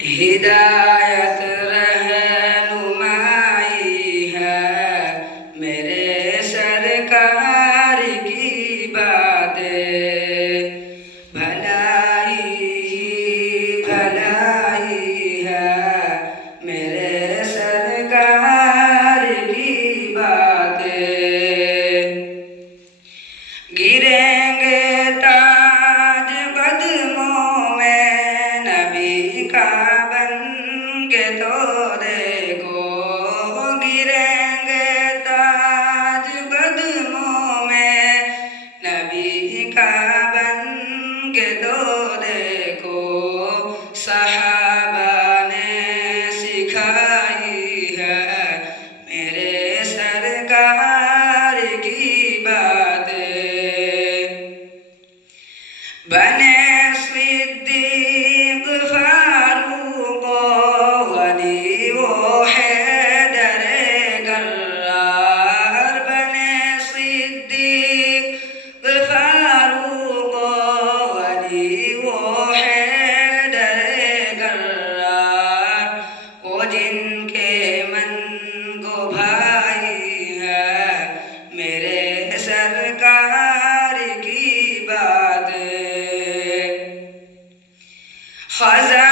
ہدایت رہنمائی ہے میرے سرکار کی باتیں، بھلائی بھلائی ہے میرے سرکار کی باتیں، گریں گے تاج قدموں میں نبی کا بن کے تو دیکھو، گریں گے تاج قدموں میں نبی کا بن کے تو دیکھو، صحابہ نے سکھائی ہے میرے سرکار کی باتیں، بنے صدیق فاروق و غنی و حیدر کرار، بنے صدیق فاروق و غنی و حیدر کرار، وہ جن کے من کو بھائی ہے میرے سرکار کی باتیں، خزاں